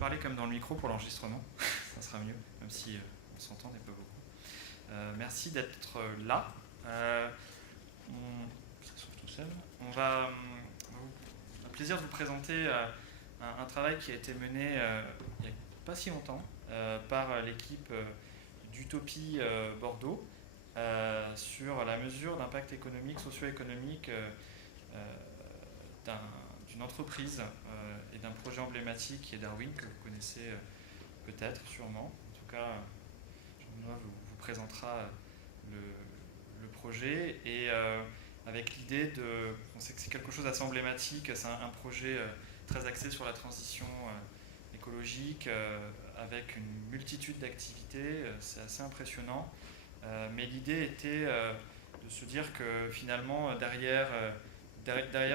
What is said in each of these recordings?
parler comme dans le micro pour l'enregistrement, ça sera mieux, même si on s'entend pas beaucoup. Merci d'être là. Ça s'ouvre tout seul. On va un plaisir de vous présenter un travail qui a été mené il n'y a pas si longtemps par l'équipe d'Utopie Bordeaux sur la mesure d'impact économique, socio-économique d'une entreprise et d'un projet emblématique qui est Darwin, que vous connaissez peut-être, sûrement. En tout cas, Jean-Benoît vous présentera le projet et avec l'idée de... On sait que c'est quelque chose d'assez emblématique, c'est un projet très axé sur la transition écologique avec une multitude d'activités, c'est assez impressionnant. Mais l'idée était de se dire que finalement, derrière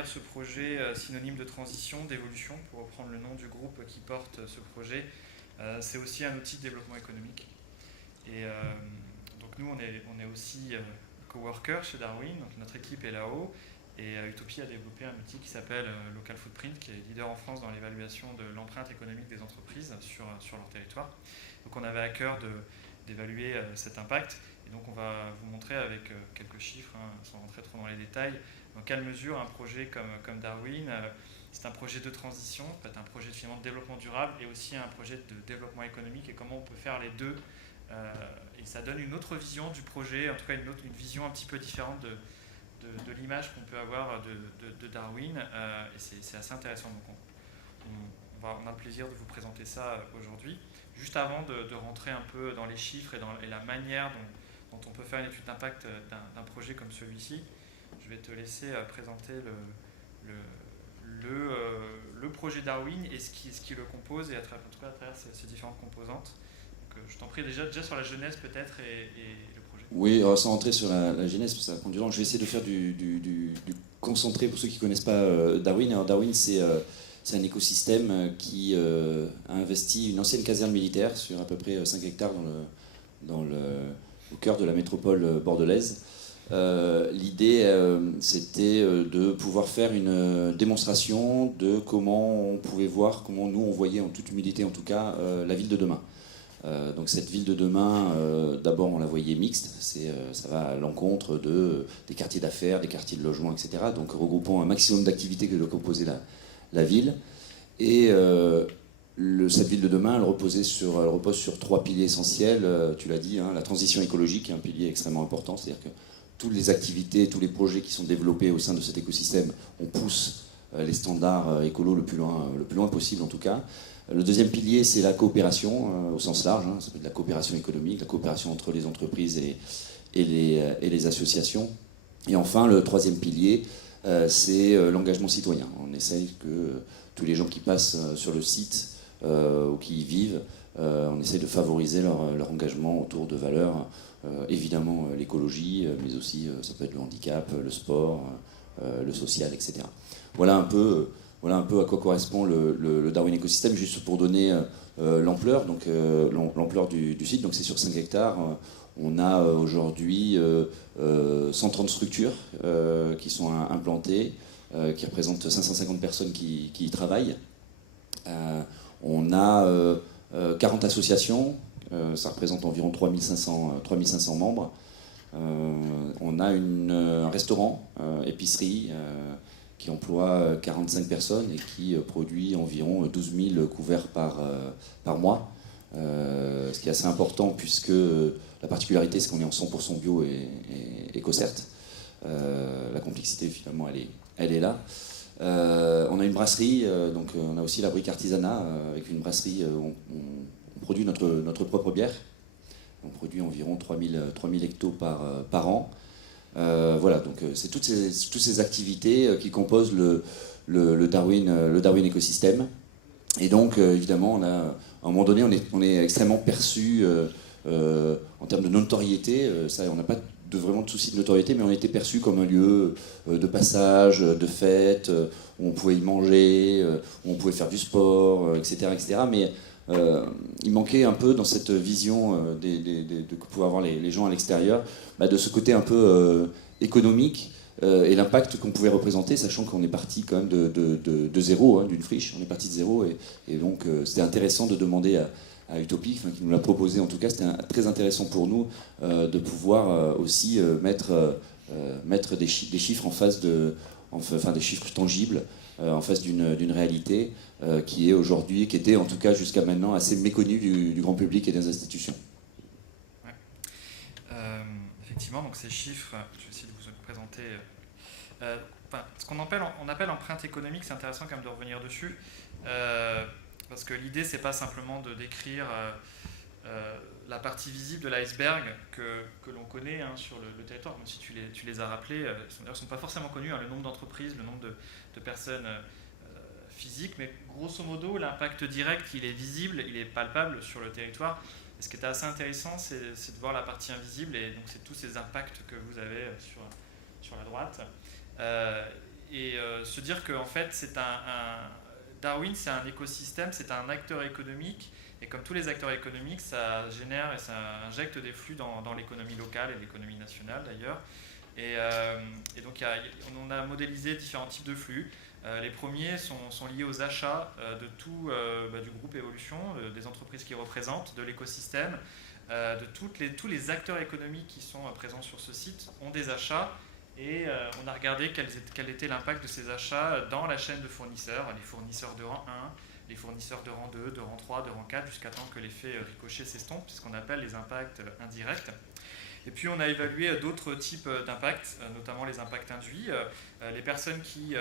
ce projet synonyme de transition, d'évolution, pour reprendre le nom du groupe qui porte ce projet, c'est aussi un outil de développement économique. Et donc nous, on est aussi coworker chez Darwin, donc notre équipe est là-haut, et Utopie a développé un outil qui s'appelle Local Footprint, qui est leader en France dans l'évaluation de l'empreinte économique des entreprises sur leur territoire. Donc on avait à cœur d'évaluer cet impact, et donc on va vous montrer avec quelques chiffres, sans rentrer trop dans les détails, dans quelle mesure un projet comme Darwin, c'est un projet de transition, peut être un projet finalement de développement durable et aussi un projet de développement économique, et comment on peut faire les deux. Et ça donne une autre vision du projet, en tout cas une vision un petit peu différente de l'image qu'on peut avoir de Darwin, et c'est assez intéressant. Donc on a le plaisir de vous présenter ça aujourd'hui. Juste avant de rentrer un peu dans les chiffres et la manière dont on peut faire une étude d'impact d'un projet comme celui-ci, je vais te laisser présenter le projet Darwin et ce qui le compose, et en tout cas à travers ces différentes composantes. Donc, je t'en prie déjà sur la genèse peut-être et le projet. Oui, sans rentrer sur la genèse, parce que ça prend du temps, je vais essayer de faire du concentré pour ceux qui ne connaissent pas Darwin. Alors Darwin, c'est un écosystème qui a investi une ancienne caserne militaire sur à peu près 5 hectares au cœur de la métropole bordelaise. L'idée, c'était de pouvoir faire une démonstration de comment on pouvait voir, comment nous on voyait en toute humilité en tout cas, la ville de demain. Donc cette ville de demain, d'abord on la voyait mixte, ça va à l'encontre des quartiers d'affaires, des quartiers de logement, etc. Donc regroupant un maximum d'activités que doit composer la ville. Et cette ville de demain, elle repose sur 3 piliers essentiels. Tu l'as dit, la transition écologique est un pilier extrêmement important, c'est-à-dire que toutes les activités, tous les projets qui sont développés au sein de cet écosystème, on pousse les standards écolos le plus loin possible en tout cas. Le deuxième pilier, c'est la coopération au sens large, ça peut être la coopération économique, la coopération entre les entreprises et les associations. Et enfin, le troisième pilier, c'est l'engagement citoyen. On essaye que tous les gens qui passent sur le site ou qui y vivent, on essaye de favoriser leur engagement autour de valeurs, évidemment l'écologie, mais aussi ça peut être le handicap, le sport, le social, etc. Voilà un peu à quoi correspond le Darwin écosystème, juste pour donner l'ampleur, donc l'ampleur du site. Donc c'est sur 5 hectares. On a aujourd'hui 130 structures qui sont implantées, qui représentent 550 personnes qui y travaillent. On a 40 associations, ça représente environ 3500 membres. On a un restaurant, épicerie, qui emploie 45 personnes et qui produit environ 12 000 couverts par mois. Ce qui est assez important puisque la particularité, c'est qu'on est en 100% bio et éco-cert. La complexité, finalement, elle est là. On a une brasserie, donc on a aussi la brique artisanat. Avec une brasserie, on produit notre propre bière. On produit environ 3000 hectos par an. Voilà, donc c'est toutes ces activités qui composent le Darwin écosystème. Et donc, évidemment, à un moment donné, on est extrêmement perçu en termes de notoriété. Ça, on n'a pas vraiment de souci de notoriété, mais on était perçu comme un lieu de passage, de fête, où on pouvait y manger, où on pouvait faire du sport, etc., etc. Mais il manquait un peu dans cette vision que pouvaient avoir les gens à l'extérieur, de ce côté un peu économique, et l'impact qu'on pouvait représenter, sachant qu'on est parti quand même de zéro, hein, d'une friche, on est parti de zéro, et donc c'était intéressant de demander à Utopie, qui nous l'a proposé en tout cas, c'était très intéressant pour nous de pouvoir aussi mettre des chiffres en face des chiffres tangibles en face d'une réalité qui est aujourd'hui, qui était en tout cas jusqu'à maintenant assez méconnue du grand public et des institutions. Ouais. Effectivement, donc ces chiffres, je vais essayer de vous présenter. Ce qu'on appelle empreinte économique, c'est intéressant quand même de revenir dessus, parce que l'idée, c'est pas simplement de décrire la partie visible de l'iceberg que l'on connaît sur le territoire, même si tu les as rappelés, ils ne sont pas forcément connus, le nombre d'entreprises, le nombre de personnes physiques, mais grosso modo, l'impact direct, il est visible, il est palpable sur le territoire. Et ce qui était assez intéressant, c'est de voir la partie invisible, et donc c'est tous ces impacts que vous avez sur la droite. Se dire qu'en fait, Darwin, c'est un écosystème, c'est un acteur économique. Et comme tous les acteurs économiques, ça génère et ça injecte des flux dans l'économie locale et l'économie nationale d'ailleurs. Et donc on a modélisé différents types de flux. Les premiers sont liés aux achats de tout du groupe Evolution, des entreprises qui représentent, de l'écosystème, tous les acteurs économiques qui sont présents sur ce site ont des achats. Et on a regardé quel était l'impact de ces achats dans la chaîne de fournisseurs, les fournisseurs de rang 1, les fournisseurs de rang 2, de rang 3, de rang 4, jusqu'à temps que l'effet ricochet s'estompe, c'est ce qu'on appelle les impacts indirects. Et puis on a évalué d'autres types d'impacts, notamment les impacts induits. Les personnes qui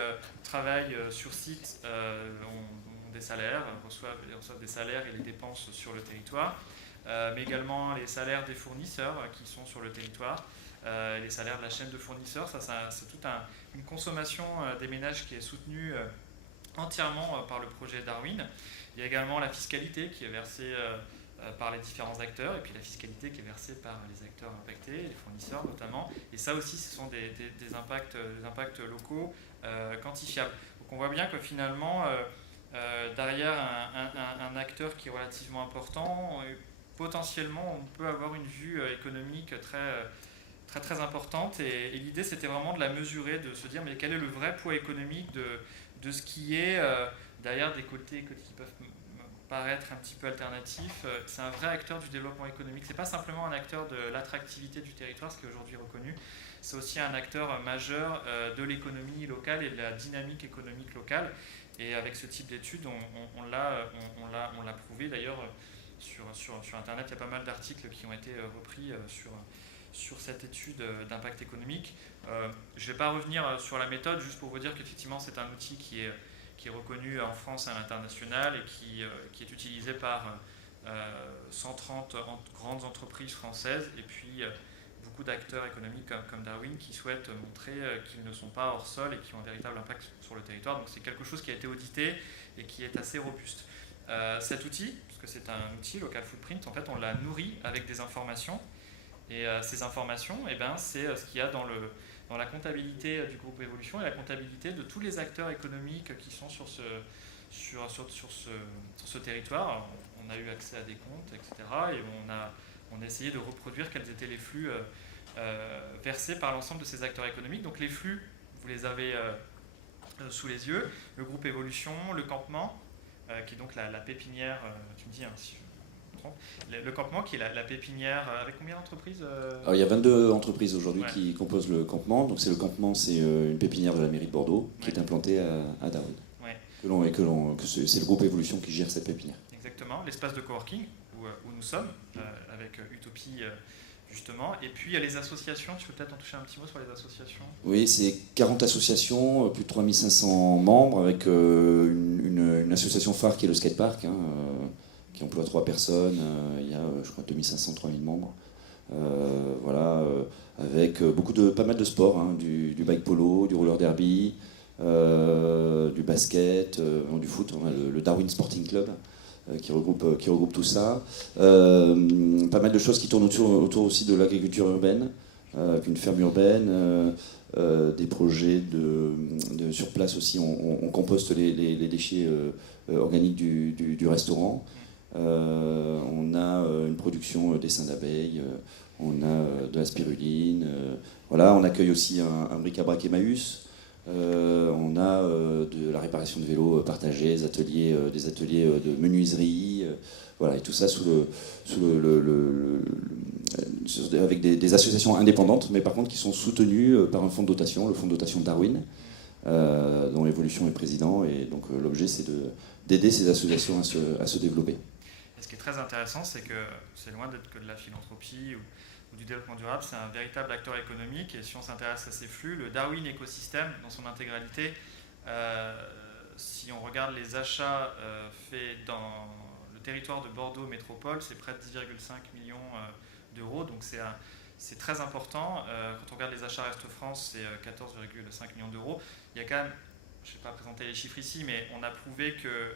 travaillent sur site ont des salaires, reçoivent des salaires et les dépenses sur le territoire, mais également les salaires des fournisseurs qui sont sur le territoire, les salaires de la chaîne de fournisseurs. C'est toute une consommation des ménages qui est soutenue entièrement par le projet Darwin. Il y a également la fiscalité qui est versée par les différents acteurs, et puis la fiscalité qui est versée par les acteurs impactés, les fournisseurs notamment. Et ça aussi, ce sont des impacts locaux quantifiables. Donc on voit bien que finalement, derrière un acteur qui est relativement important, potentiellement on peut avoir une vue économique très importante. Et l'idée, c'était vraiment de la mesurer, de se dire mais quel est le vrai poids économique de ce qui est derrière des côtés qui peuvent paraître un petit peu alternatifs. C'est un vrai acteur du développement économique. C'est pas simplement un acteur de l'attractivité du territoire, ce qui est aujourd'hui reconnu. C'est aussi un acteur majeur de l'économie locale et de la dynamique économique locale. Et avec ce type d'études, on l'a prouvé. D'ailleurs, sur Internet, il y a pas mal d'articles qui ont été repris sur cette étude d'impact économique. Je ne vais pas revenir sur la méthode, juste pour vous dire qu'effectivement, c'est un outil qui est reconnu en France et à l'international et qui est utilisé par 130 grandes entreprises françaises et puis beaucoup d'acteurs économiques comme Darwin qui souhaitent montrer qu'ils ne sont pas hors sol et qui ont un véritable impact sur le territoire. Donc c'est quelque chose qui a été audité et qui est assez robuste. Cet outil, parce que c'est un outil, Local Footprint, en fait on l'a nourri avec des informations. Et ces informations, c'est ce qu'il y a dans la comptabilité du groupe Evolution et la comptabilité de tous les acteurs économiques qui sont sur ce territoire. Alors, on a eu accès à des comptes, etc. Et on a essayé de reproduire quels étaient les flux versés par l'ensemble de ces acteurs économiques. Donc les flux, vous les avez sous les yeux. Le groupe Evolution, le campement, qui est donc la pépinière, tu me dis si le campement qui est la pépinière, avec combien d'entreprises Alors, il y a 22 entreprises aujourd'hui qui composent le campement. Donc le campement, c'est une pépinière de la mairie de Bordeaux qui est implantée à Darwin. Ouais. C'est le groupe Evolution qui gère cette pépinière. Exactement, l'espace de coworking où nous sommes, avec Utopie justement. Et puis il y a les associations, tu peux peut-être en toucher un petit mot sur les associations. Oui, c'est 40 associations, plus de 3500 membres, avec une association phare qui est le skatepark, qui emploie 3 personnes. Il y a, je crois, 2500-3000 membres. Avec pas mal de sports, du bike polo, du roller derby, du basket, du foot. On a le Darwin Sporting Club qui regroupe tout ça. Pas mal de choses qui tournent autour aussi de l'agriculture urbaine, avec une ferme urbaine, des projets sur place aussi. On composte les déchets organiques du restaurant. On a une production d'essaims d'abeilles. on a de la spiruline, voilà, on accueille aussi un bric-à-brac Emmaüs, on a de la réparation de vélos partagés, des ateliers de menuiserie, voilà, et tout ça avec des associations indépendantes, mais par contre qui sont soutenues par un fonds de dotation, le fonds de dotation Darwin, dont l'évolution est président, et donc l'objet c'est d'aider ces associations à se développer. Et ce qui est très intéressant, c'est que c'est loin d'être que de la philanthropie ou du développement durable, c'est un véritable acteur économique, et si on s'intéresse à ces flux, le Darwin écosystème dans son intégralité, si on regarde les achats faits dans le territoire de Bordeaux Métropole, c'est près de 10,5 millions d'euros, donc c'est très important. Quand on regarde les achats Reste France, c'est 14,5 millions d'euros. Il y a quand même, je ne vais pas présenter les chiffres ici, mais on a prouvé que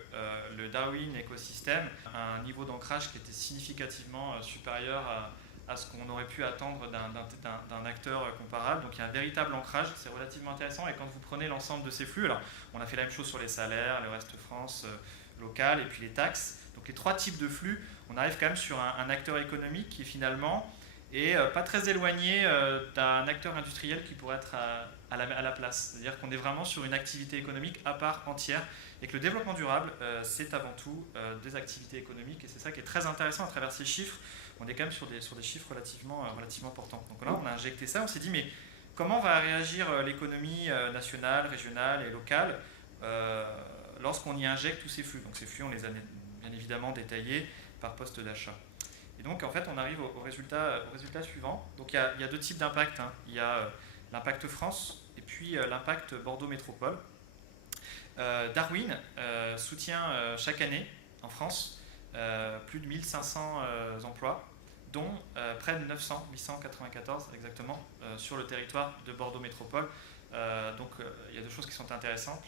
le Darwin écosystème a un niveau d'ancrage qui était significativement supérieur à ce qu'on aurait pu attendre d'un acteur comparable. Donc il y a un véritable ancrage, c'est relativement intéressant. Et quand vous prenez l'ensemble de ces flux, alors on a fait la même chose sur les salaires, le Reste France local et puis les taxes. Donc les trois types de flux, on arrive quand même sur un acteur économique qui finalement est pas très éloigné d'un acteur industriel qui pourrait être à la place. C'est-à-dire qu'on est vraiment sur une activité économique à part entière et que le développement durable, c'est avant tout des activités économiques, et c'est ça qui est très intéressant à travers ces chiffres. On est quand même sur des chiffres relativement importants. Donc là, on a injecté ça, on s'est dit, mais comment va réagir l'économie nationale, régionale et locale lorsqu'on y injecte tous ces flux? Donc ces flux, on les a bien évidemment détaillés par poste d'achat. Et donc, en fait, on arrive au résultat suivant. Donc, il y a deux types d'impact. Il y a l'impact France et puis l'impact Bordeaux Métropole. Darwin soutient chaque année en France plus de 1500 emplois, dont près de 894 exactement, sur le territoire de Bordeaux Métropole. Donc, il y a deux choses qui sont intéressantes.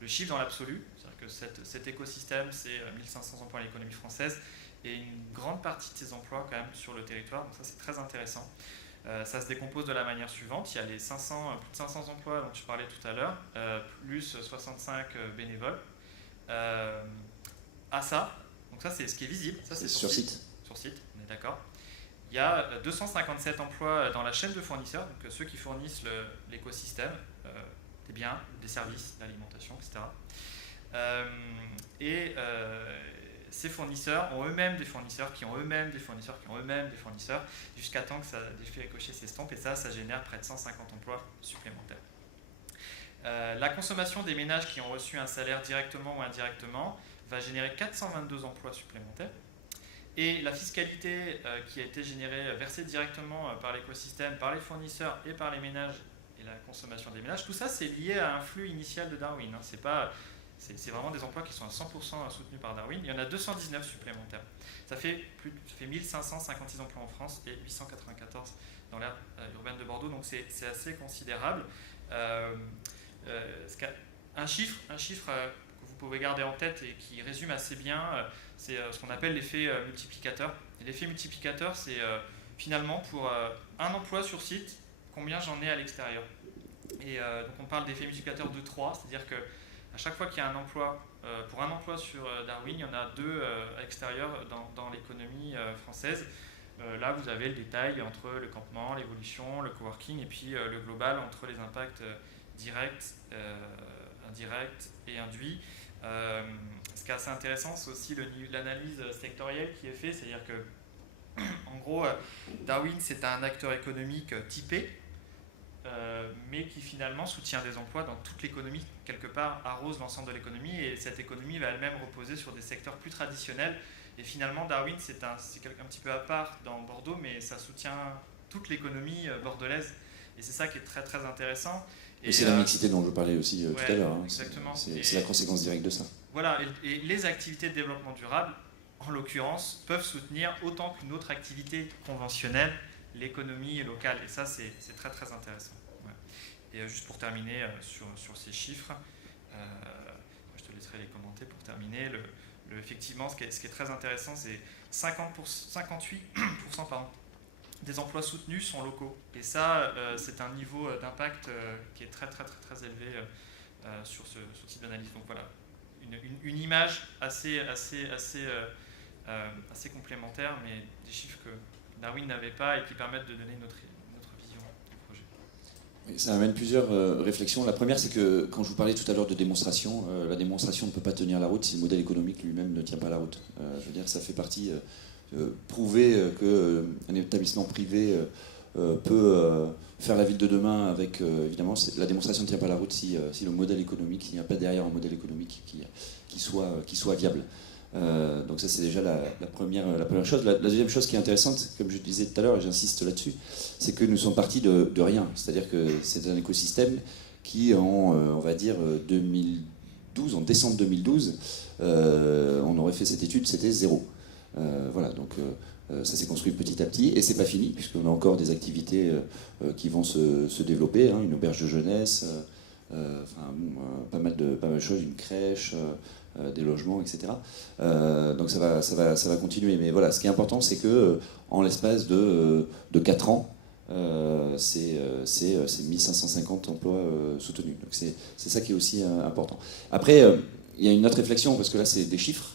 Le chiffre dans l'absolu, c'est-à-dire que cet écosystème, c'est 1500 emplois à l'économie française, et une grande partie de ces emplois quand même sur le territoire, donc ça c'est très intéressant. Ça se décompose de la manière suivante: il y a les plus de 500 emplois dont tu parlais tout à l'heure, plus 65 bénévoles. À ça, donc ça c'est ce qui est visible, ça c'est sur site. Sur site, on est d'accord. Il y a 257 emplois dans la chaîne de fournisseurs, donc ceux qui fournissent l'écosystème, des biens, des services, l'alimentation, etc. Ces fournisseurs ont eux-mêmes des fournisseurs qui ont eux-mêmes des fournisseurs qui ont eux-mêmes des fournisseurs, jusqu'à temps que ça l'effet ricochet s'estompe, et ça génère près de 150 emplois supplémentaires. La consommation des ménages qui ont reçu un salaire directement ou indirectement va générer 422 emplois supplémentaires. Et la fiscalité qui a été versée directement par l'écosystème, par les fournisseurs et par les ménages, et la consommation des ménages, tout ça c'est lié à un flux initial de Darwin. C'est vraiment des emplois qui sont à 100% soutenus par Darwin. Il y en a 219 supplémentaires. Ça fait 1556 emplois en France et 894 dans l'aire urbaine de Bordeaux, donc c'est assez considérable. Un chiffre que vous pouvez garder en tête et qui résume assez bien, c'est ce qu'on appelle l'effet multiplicateur. Et l'effet multiplicateur, c'est finalement pour un emploi sur site, combien j'en ai à l'extérieur. Et donc on parle d'effet multiplicateur de 3, c'est-à-dire que à chaque fois qu'il y a un emploi, pour un emploi sur Darwin, il y en a deux à l'extérieur dans l'économie française. Là, vous avez le détail entre le campement, l'évolution, le coworking, et puis le global entre les impacts directs, indirects et induits. Ce qui est assez intéressant, c'est aussi l'analyse sectorielle qui est faite, c'est-à-dire que, en gros, Darwin, c'est un acteur économique typé, mais qui finalement soutient des emplois dans toute l'économie, quelque part arrose l'ensemble de l'économie, et cette économie va elle-même reposer sur des secteurs plus traditionnels. Et finalement, Darwin, c'est un petit peu à part dans Bordeaux, mais ça soutient toute l'économie bordelaise, et c'est ça qui est très très intéressant. Et c'est la mixité dont je parlais aussi tout à l'heure. Exactement. C'est la conséquence directe de ça. Voilà, et les activités de développement durable, en l'occurrence, peuvent soutenir autant qu'une autre activité conventionnelle l'économie locale, et ça c'est très très intéressant. Ouais. Et juste pour terminer sur ces chiffres, je te laisserai les commenter pour terminer. Effectivement, ce qui est très intéressant, c'est 58% des emplois soutenus sont locaux, et ça c'est un niveau d'impact qui est très très très très élevé sur ce type d'analyse. Donc voilà, une image assez complémentaire, mais des chiffres que Darwin n'avait pas et qui permettent de donner notre vision du projet. Ça amène plusieurs réflexions. La première, c'est que quand je vous parlais tout à l'heure de démonstration, la démonstration ne peut pas tenir la route si le modèle économique lui-même ne tient pas la route. Je veux dire, ça fait partie. Prouver qu'un établissement privé peut faire la ville de demain avec, évidemment, la démonstration ne tient pas la route si le modèle économique, s'il n'y a pas derrière un modèle économique qui soit viable. Donc ça c'est déjà la première chose. La deuxième chose qui est intéressante, comme je disais tout à l'heure et j'insiste là-dessus, c'est que nous sommes partis de rien. C'est-à-dire que c'est un écosystème qui on va dire 2012, en décembre 2012, on aurait fait cette étude, c'était zéro. Voilà, donc ça s'est construit petit à petit et c'est pas fini puisqu'on a encore des activités qui vont se développer, hein, une auberge de jeunesse, pas mal de choses, une crèche, des logements, etc. Donc ça va continuer. Mais voilà, ce qui est important, c'est que en l'espace de 4 ans, c'est 1550 emplois soutenus. Donc c'est ça qui est aussi important. Après, il y a une autre réflexion, parce que là, c'est des chiffres.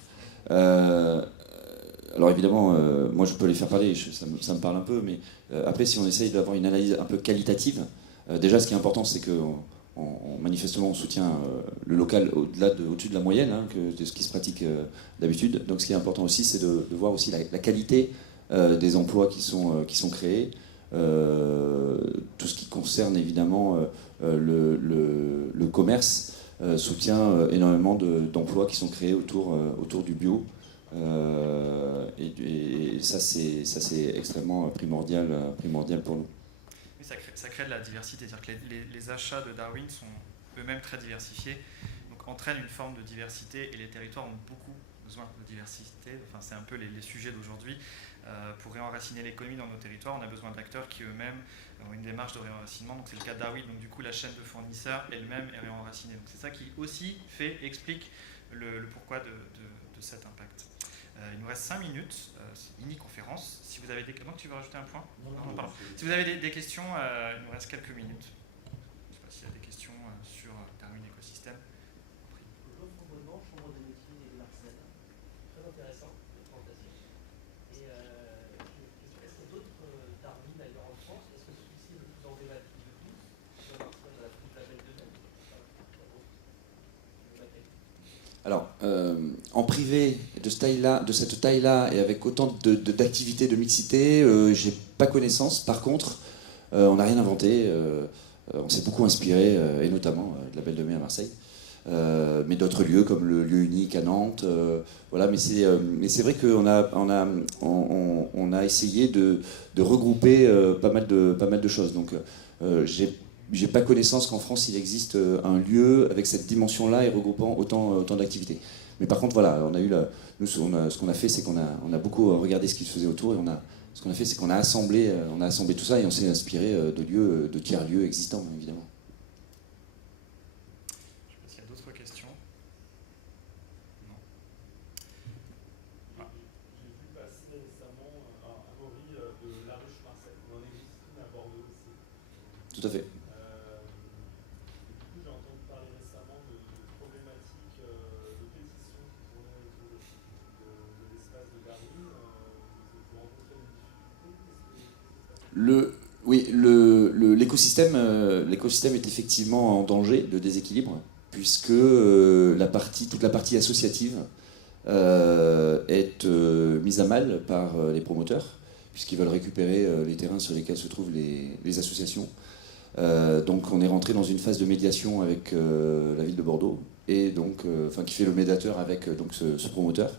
Alors évidemment, moi je peux les faire parler, ça me parle un peu, mais après, si on essaye d'avoir une analyse un peu qualitative, déjà ce qui est important, c'est que manifestement, on soutient le local au-dessus de la moyenne, hein, de ce qui se pratique d'habitude. Donc, ce qui est important aussi, c'est de voir aussi la qualité des emplois qui sont créés, tout ce qui concerne évidemment le commerce soutient énormément d'emplois qui sont créés autour du bio. Et ça, c'est extrêmement primordial pour nous. Ça crée de la diversité, c'est-à-dire que les achats de Darwin sont eux-mêmes très diversifiés, donc entraînent une forme de diversité et les territoires ont beaucoup besoin de diversité. Enfin, c'est un peu les sujets d'aujourd'hui. Pour réenraciner l'économie dans nos territoires, on a besoin d'acteurs qui eux-mêmes ont une démarche de réenracinement. Donc c'est le cas de Darwin, donc du coup la chaîne de fournisseurs elle-même est réenracinée. Donc c'est ça qui aussi explique le pourquoi de cet impact. Il nous reste 5 minutes, c'est une mini-conférence. Si vous avez des questions, tu veux rajouter un point ? Non, pardon. Si vous avez des questions, il nous reste quelques minutes. Je ne sais pas s'il y a des questions sur Darwin écosystème. L'offre abonnement, chambre des métiers de Marseille. Très intéressant, la présentation. Et est-ce qu'il y a d'autres Darwin ailleurs en France ? Est-ce que celui-ci est le plus emblématique de tous ? Sur Marseille, on a tout le label de même. Alors, en privé, de cette taille-là, et avec autant d'activités, de mixité, j'ai pas connaissance. Par contre, on n'a rien inventé. On s'est beaucoup inspiré, et notamment de la Belle de Mai à Marseille, mais d'autres lieux comme le lieu unique à Nantes. Voilà, mais c'est vrai qu'on a essayé de regrouper pas mal de choses. Donc, j'ai pas connaissance qu'en France il existe un lieu avec cette dimension-là et regroupant autant d'activités. Mais par contre, voilà, ce qu'on a fait, c'est qu'on a beaucoup regardé ce qui se faisait autour et ce qu'on a fait, c'est qu'on a assemblé tout ça et on s'est inspiré de tiers-lieux existants, évidemment. Je ne sais pas s'il y a d'autres questions. Non. Ah. J'ai vu passer récemment un Amaury de La Ruche-Marseille. On en existe une à Bordeaux aussi. Tout à fait. Oui, l'écosystème est effectivement en danger de déséquilibre, puisque toute la partie associative est mise à mal par les promoteurs, puisqu'ils veulent récupérer les terrains sur lesquels se trouvent les associations. Donc on est rentré dans une phase de médiation avec la ville de Bordeaux, et donc, qui fait le médiateur avec ce promoteur.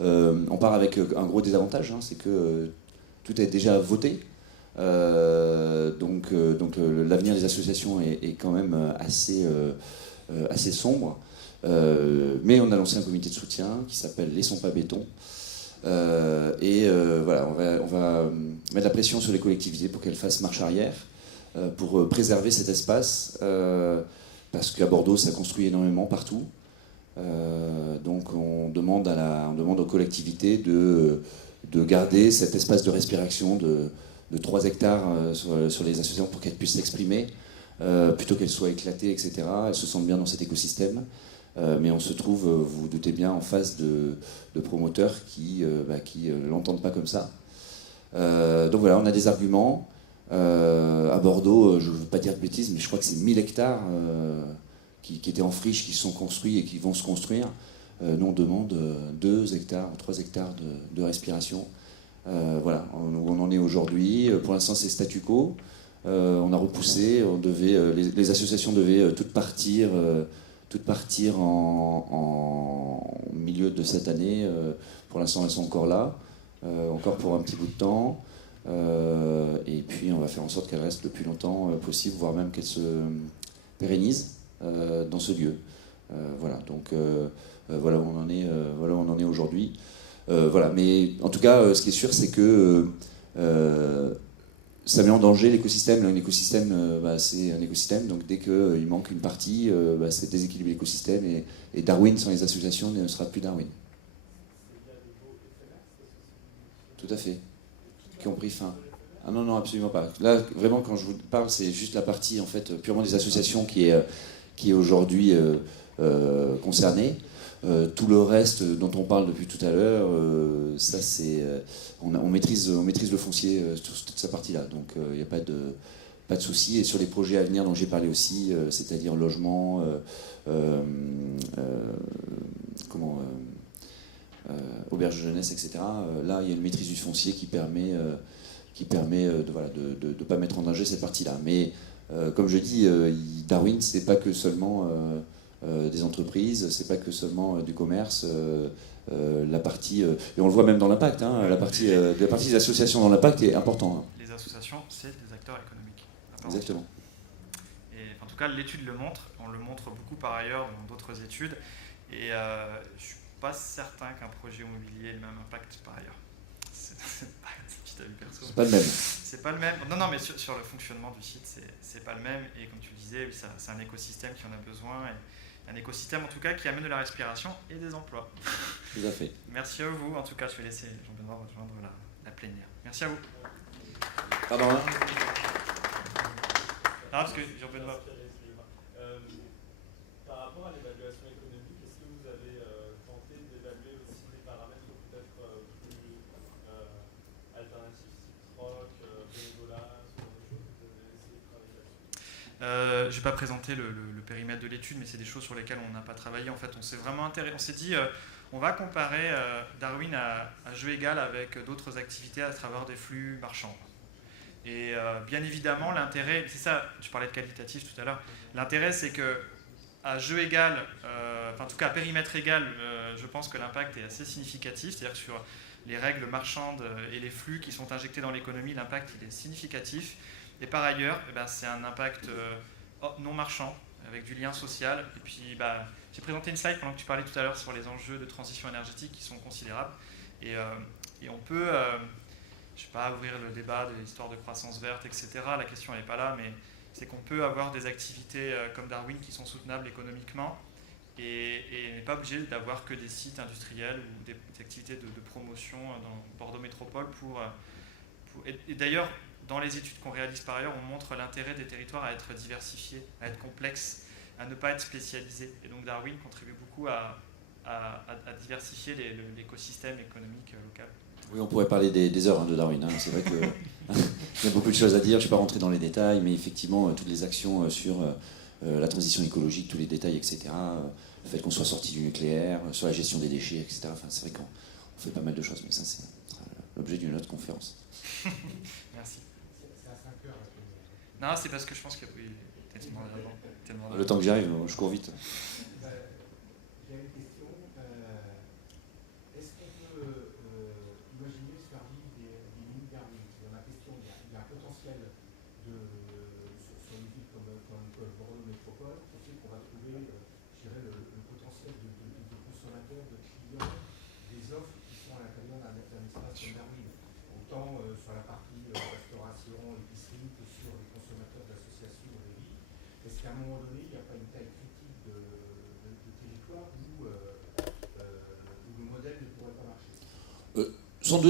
On part avec un gros désavantage, hein, c'est que tout est déjà voté. Donc l'avenir des associations est quand même assez sombre. Mais on a lancé un comité de soutien qui s'appelle Laissons pas béton. Voilà, on va mettre la pression sur les collectivités pour qu'elles fassent marche arrière, pour préserver cet espace, parce qu'à Bordeaux ça construit énormément partout. Donc on demande aux collectivités de garder cet espace de respiration de 3 hectares sur les associations pour qu'elles puissent s'exprimer, plutôt qu'elles soient éclatées, etc. Elles se sentent bien dans cet écosystème. Mais on se trouve, vous vous doutez bien, en face de promoteurs qui ne l'entendent pas comme ça. Donc voilà, on a des arguments. À Bordeaux, je ne veux pas dire de bêtises, mais je crois que c'est 1000 hectares qui étaient en friche, qui sont construits et qui vont se construire. Nous, on demande 2 hectares, 3 hectares de respiration. Voilà, on en est aujourd'hui. Pour l'instant, c'est statu quo. On a repoussé, les associations devaient toutes partir en milieu de cette année. Pour l'instant, elles sont encore là, encore pour un petit bout de temps. Et puis, on va faire en sorte qu'elles restent le plus longtemps possible, voire même qu'elles se pérennisent dans ce lieu. Voilà, donc voilà où on en est aujourd'hui. Voilà, mais en tout cas, ce qui est sûr, c'est que ça met en danger l'écosystème. Un écosystème, c'est un écosystème, donc dès qu'il manque une partie, c'est déséquilibre l'écosystème. Et Darwin, sans les associations, ne sera plus Darwin. Tout à fait. Qui ont pris fin. Ah non, non, absolument pas. Là, vraiment, quand je vous parle, c'est juste la partie, en fait, purement des associations qui est aujourd'hui concernée. Tout le reste dont on parle depuis tout à l'heure, ça c'est, on maîtrise le foncier sur toute sa partie-là, donc il n'y a pas de souci. Et sur les projets à venir dont j'ai parlé aussi, c'est-à-dire logement, auberge de jeunesse, etc. Là, il y a une maîtrise du foncier qui permet de ne pas mettre en danger cette partie-là. Mais comme je dis, Darwin, c'est pas que seulement des entreprises, c'est pas que seulement du commerce. La partie, et on le voit même dans l'impact, hein, la partie des associations dans l'impact est importante. Hein. Les associations, c'est des acteurs économiques. Exactement. Et en tout cas, l'étude le montre. On le montre beaucoup par ailleurs dans d'autres études. Et je ne suis pas certain qu'un projet immobilier ait le même impact par ailleurs. C'est pas un petit avis perso. C'est pas le même. C'est pas le même. Non, mais sur le fonctionnement du site, c'est pas le même. Et comme tu le disais, oui, c'est un écosystème qui en a besoin. Et un écosystème en tout cas qui amène de la respiration et des emplois. Tout à fait. Merci à vous. En tout cas, je vais laisser Jean-Benoît rejoindre la plénière. Merci à vous. Pardon, hein. Ah, parce que Jean-Benoît. Par rapport à l'évaluation économique, est-ce que vous avez tenté d'évaluer aussi des paramètres peut-être plus alternatifs, type troc, bénévolat, ce genre de choses? Vous avez essayé de travailler là-dessus? Je ne vais pas présenter le périmètre de l'étude, mais c'est des choses sur lesquelles on n'a pas travaillé. En fait, on s'est dit, on va comparer Darwin à jeu égal avec d'autres activités à travers des flux marchands. Et bien évidemment, l'intérêt, c'est ça, tu parlais de qualitatif tout à l'heure, l'intérêt c'est que à jeu égal, en tout cas à périmètre égal, je pense que l'impact est assez significatif, c'est-à-dire que sur les règles marchandes et les flux qui sont injectés dans l'économie, l'impact il est significatif. Et par ailleurs, c'est un impact non marchand, avec du lien social. Et puis, j'ai présenté une slide pendant que tu parlais tout à l'heure sur les enjeux de transition énergétique qui sont considérables. Et on peut, je ne vais pas ouvrir le débat de l'histoire de croissance verte, etc. La question n'est pas là, mais c'est qu'on peut avoir des activités comme Darwin qui sont soutenables économiquement et n'est pas obligé d'avoir que des sites industriels ou des activités de promotion dans Bordeaux Métropole et d'ailleurs, dans les études qu'on réalise par ailleurs, on montre l'intérêt des territoires à être diversifiés, à être complexes, à ne pas être spécialisés. Et donc Darwin contribue beaucoup à diversifier l'écosystème économique local. Oui, on pourrait parler des heures de Darwin. Hein. C'est vrai qu'il y a beaucoup de choses à dire. Je ne vais pas rentrer dans les détails, mais effectivement, toutes les actions sur la transition écologique, tous les détails, etc. Le fait qu'on soit sorti du nucléaire, sur la gestion des déchets, etc. Enfin, c'est vrai qu'on fait pas mal de choses, mais ça, c'est l'objet d'une autre conférence. Merci. C'est à 5 heures. Non, c'est parce que je pense que oui, tellement. Le temps que j'arrive, je cours vite. J'ai une question. Est-ce qu'on peut imaginer se faire vivre des mines Darwin? Dans la question, il y a un potentiel sur une ville comme Bordeaux Métropole. On sait qu'on va trouver, je dirais, le potentiel de consommateurs, de clients, des offres qui sont à l'intérieur d'un espace comme Darwin. Autant sur la partie restauration, épicerie, que sur les consommateurs d'associations ou de villes. Est-ce qu'à un moment donné, il n'y a pas une taille critique de territoire où le modèle ne pourrait pas marcher? Sans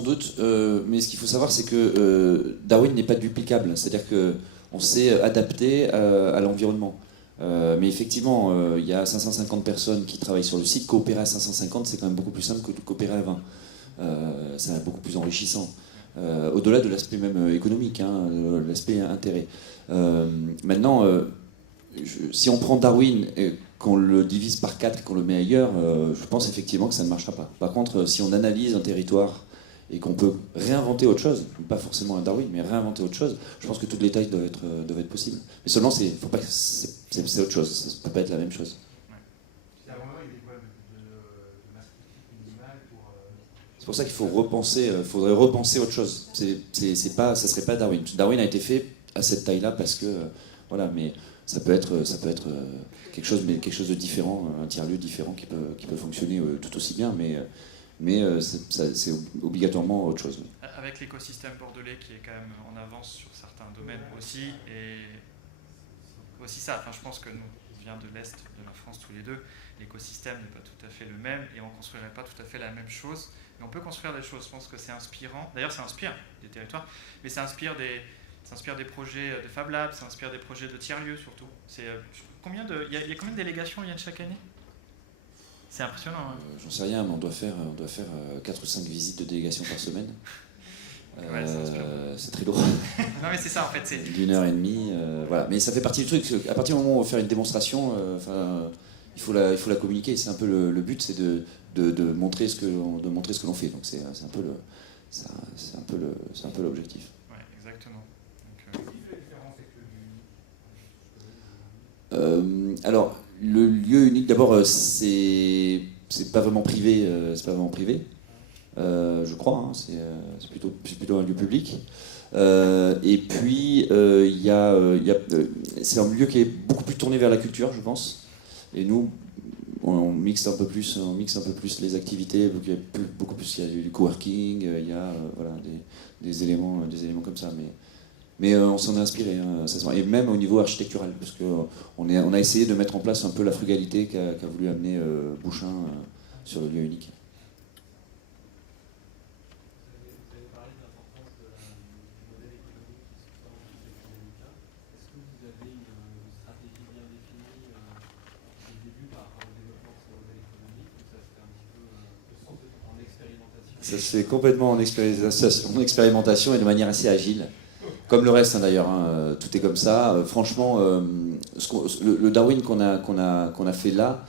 doute. Mais ce qu'il faut savoir, c'est que Darwin n'est pas duplicable. C'est-à-dire qu'on s'est adapté à l'environnement. Mais effectivement, il y a 550 personnes qui travaillent sur le site. Coopérer à 550, c'est quand même beaucoup plus simple que de coopérer à 20. C'est beaucoup plus enrichissant. au-delà de l'aspect même économique, hein, l'aspect intérêt. Maintenant, si on prend Darwin et qu'on le divise par 4 et qu'on le met ailleurs, je pense effectivement que ça ne marchera pas. Par contre, si on analyse un territoire et qu'on peut réinventer autre chose, pas forcément un Darwin, mais réinventer autre chose, je pense que toutes les tailles doivent être possibles. Mais seulement, c'est autre chose, ça ne peut pas être la même chose. C'est vraiment il y a des problèmes de masse critique minimale pour. C'est pour ça qu'il faut faudrait repenser autre chose. Ça serait pas Darwin. Darwin a été fait à cette taille-là parce que voilà, mais ça peut être quelque chose de différent, un tiers-lieu différent qui peut fonctionner tout aussi bien, mais c'est obligatoirement autre chose. Oui. Avec l'écosystème bordelais qui est quand même en avance sur certains domaines aussi, et aussi ça, enfin, je pense que nous, on vient de l'Est de la France tous les deux, l'écosystème n'est pas tout à fait le même et on ne construirait pas tout à fait la même chose, mais on peut construire des choses, je pense que c'est inspirant, d'ailleurs ça inspire des territoires, mais ça inspire des projets de Fab Lab, ça inspire des projets de tiers-lieux surtout. Il y a combien de délégations viennent chaque année? C'est impressionnant. Hein. J'en sais rien, mais on doit faire 4 ou 5 visites de délégation par semaine. Ouais, c'est très lourd. Non mais c'est ça en fait. C'est... d'1h30. Voilà. Mais ça fait partie du truc. À partir du moment où on va faire une démonstration, il faut la communiquer. C'est un peu le but, c'est de montrer ce que l'on fait. Donc c'est un peu l'objectif. Ouais, exactement. Qu'est-ce qui fait la différence avec le lieu unique? Alors, le lieu unique, d'abord, c'est pas vraiment privé. Je crois. Hein, c'est plutôt un lieu public. Et puis, c'est un lieu qui est beaucoup plus tourné vers la culture, je pense. Et nous, on mixe un peu plus les activités. Il y a du coworking, il y a des éléments comme ça. Mais on s'en est inspiré, hein, et même au niveau architectural, parce qu'on a essayé de mettre en place un peu la frugalité qu'a voulu amener Bouchain sur le lieu unique. Vous avez parlé de l'importance du modèle économique qui sous-tend ces dynamiques-là. Est-ce que vous avez une stratégie bien définie dès le début par rapport au développement de ce modèle économique, ou ça se fait un petit peu en expérimentation? Ça se fait complètement en expérimentation et de manière assez agile. Comme le reste, hein, d'ailleurs, hein, tout est comme ça. Franchement, le Darwin qu'on a fait là,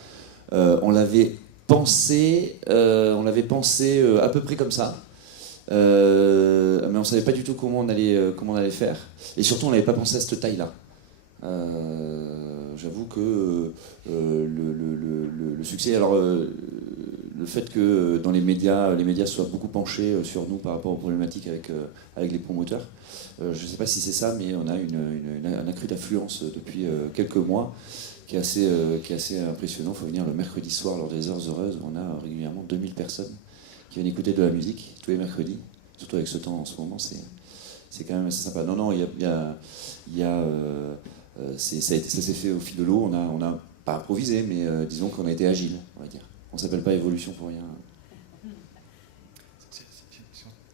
on l'avait pensé à peu près comme ça, mais on ne savait pas du tout comment on allait faire. Et surtout, on n'avait pas pensé à cette taille-là. J'avoue que le succès, alors le fait que dans les médias soient beaucoup penchés sur nous par rapport aux problématiques avec les promoteurs, je ne sais pas si c'est ça, mais on a un accru d'affluence depuis quelques mois qui est assez impressionnant. Il faut venir le mercredi soir lors des heures heureuses, où on a régulièrement 2000 personnes qui viennent écouter de la musique tous les mercredis, surtout avec ce temps en ce moment, c'est quand même assez sympa. Non, ça s'est fait au fil de l'eau. On a pas improvisé, mais disons qu'on a été agile, on va dire. On s'appelle pas évolution pour rien.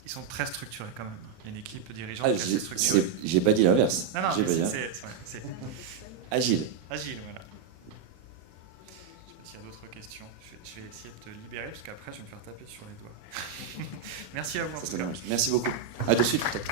Ils sont très structurés quand même. Il y a une équipe dirigeante qui est assez structurée. J'ai pas dit l'inverse. Non, c'est agile. Agile, voilà. Je sais pas s'il y a d'autres questions. Je vais essayer de te libérer parce qu'après je vais me faire taper sur les doigts. Merci à vous. Merci beaucoup. À de suite peut-être.